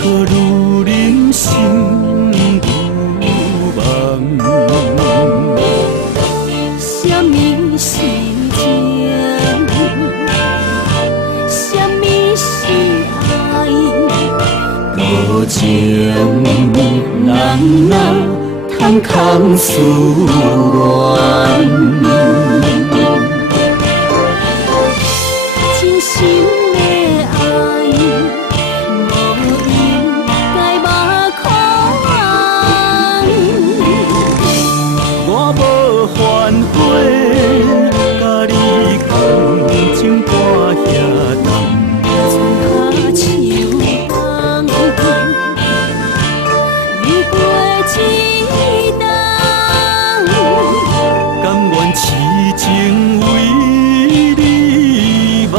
何如人生有梦？什么是情？什么是爱？多情人哪通空思恋？真心的爱，无应该目眶。我无反悔，甲你同情半夜梦。春夏秋冬，流过一冬，甘愿痴情为你梦。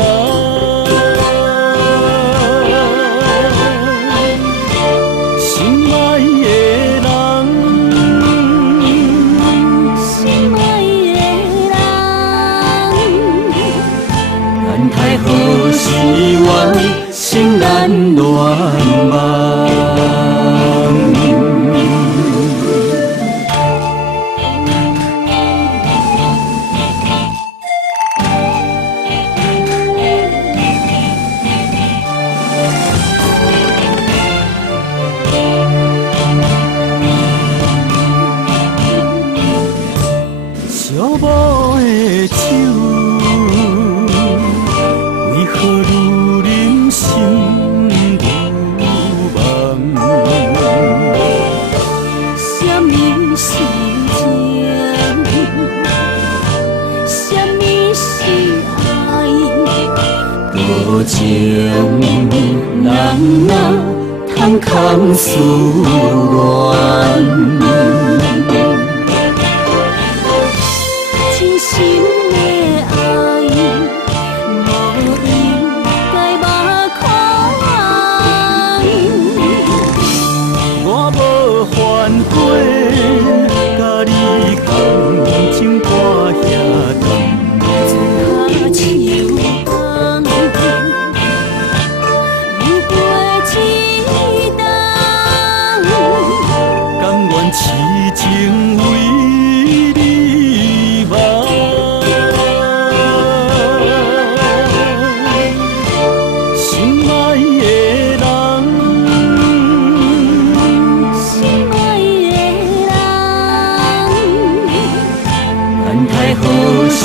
心爱的人，心爱的人，咱太好是缘，心难乱梦。寂寞的酒，为何如人生有梦？什么是情？什么是爱？多情人哪通空思恋？真心的爱，无应该目眶。我无反悔，甲你同情半夜梦。春夏秋冬，流过一冬，甘愿痴情为你梦。心爱的人，心爱的人，咱太好是